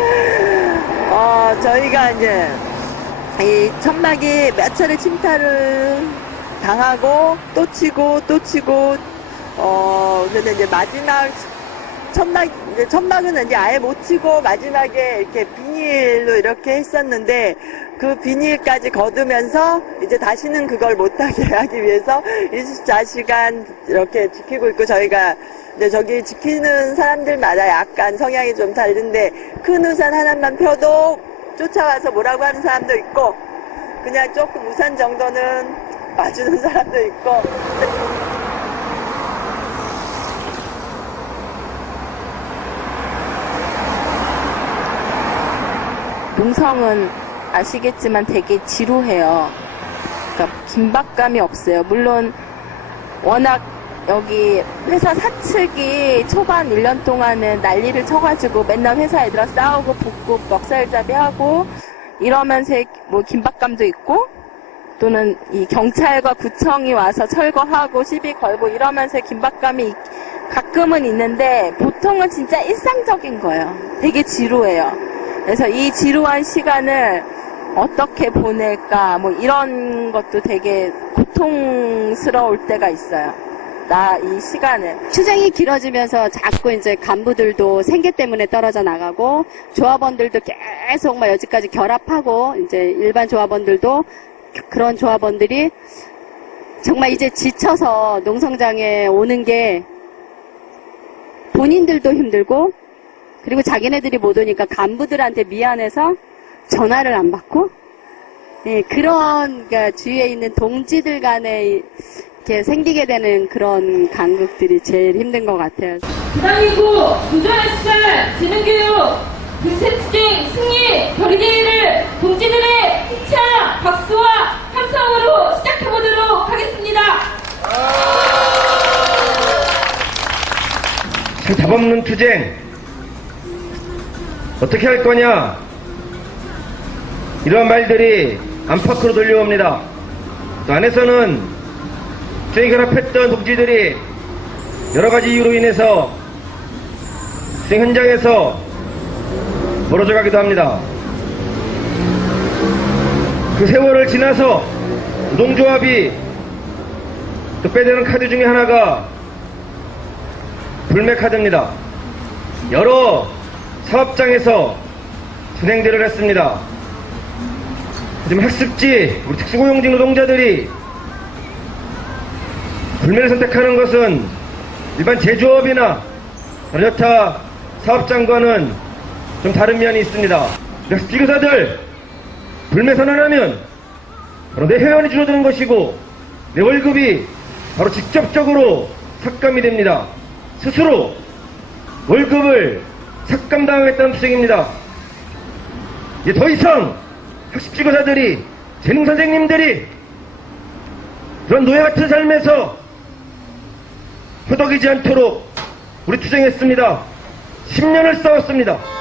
어, 저희가 이제 이 천막이 몇 차례 침탈을 당하고 또 치고 또 치고 어 근데 이제 마지막 천막 이제 천막은 이제 아예 못 치고 마지막에 이렇게 비닐로 이렇게 했었는데 그 비닐까지 걷으면서 이제 다시는 그걸 못하게 하기 위해서 24시간 이렇게 지키고 있고 저희가 이제 저기 지키는 사람들마다 약간 성향이 좀 다른데 큰 우산 하나만 펴도 쫓아와서 뭐라고 하는 사람도 있고 그냥 조금 우산 정도는 봐주는 사람도 있고 농성은 아시겠지만 되게 지루해요. 그러니까 긴박감이 없어요. 물론 워낙 여기 회사 사측이 초반 1년 동안은 난리를 쳐가지고 맨날 회사 애들랑 싸우고 붙고 멱살잡이 하고 이러면서 뭐 긴박감도 있고 또는 이 경찰과 구청이 와서 철거하고 시비 걸고 이러면서 긴박감이 있- 가끔은 있는데 보통은 진짜 일상적인 거예요. 되게 지루해요. 그래서 이 지루한 시간을 어떻게 보낼까 뭐 이런 것도 되게 고통스러울 때가 있어요. 나 이 시간을. 추정이 길어지면서 자꾸 이제 간부들도 생계 때문에 떨어져 나가고 조합원들도 계속 막 여지까지 결합하고 이제 일반 조합원들도 그런 조합원들이 정말 이제 지쳐서 농성장에 오는 게 본인들도 힘들고 그리고 자기네들이 못 오니까 간부들한테 미안해서 전화를 안 받고 예, 그런 그러니까 주위에 있는 동지들 간에 이렇게 생기게 되는 그런 간극들이 제일 힘든 것 같아요. 부당이고 부조한 시절 재능교육 분쇄투쟁 승리 결의대회를 동지들의 힘찬 박수와 함성으로 시작해보도록 하겠습니다. 참 답없는 투쟁 어떻게 할 거냐 이런 말들이 안팎으로 들려옵니다 또 안에서는 투쟁 결합했던 동지들이 여러 가지 이유로 인해서 투쟁 현장에서 멀어져 가기도 합니다 그 세월을 지나서 노동조합이 또 빼대는 카드 중에 하나가 불매 카드입니다. 여러 사업장에서 진행들을 했습니다. 하지만 학습지, 우리 특수고용직 노동자들이 불매를 선택하는 것은 일반 제조업이나 여타 사업장과는 좀 다른 면이 있습니다. 학습지 교사들 불매 선언하면 바로 내 회원이 줄어드는 것이고 내 월급이 바로 직접적으로 삭감이 됩니다. 스스로 월급을 삭감당하겠다는 투쟁입니다. 이제 더 이상 학습지도사들이 재능 선생님들이 그런 노예 같은 삶에서 허덕이지 않도록 우리 투쟁했습니다. 10년을 싸웠습니다.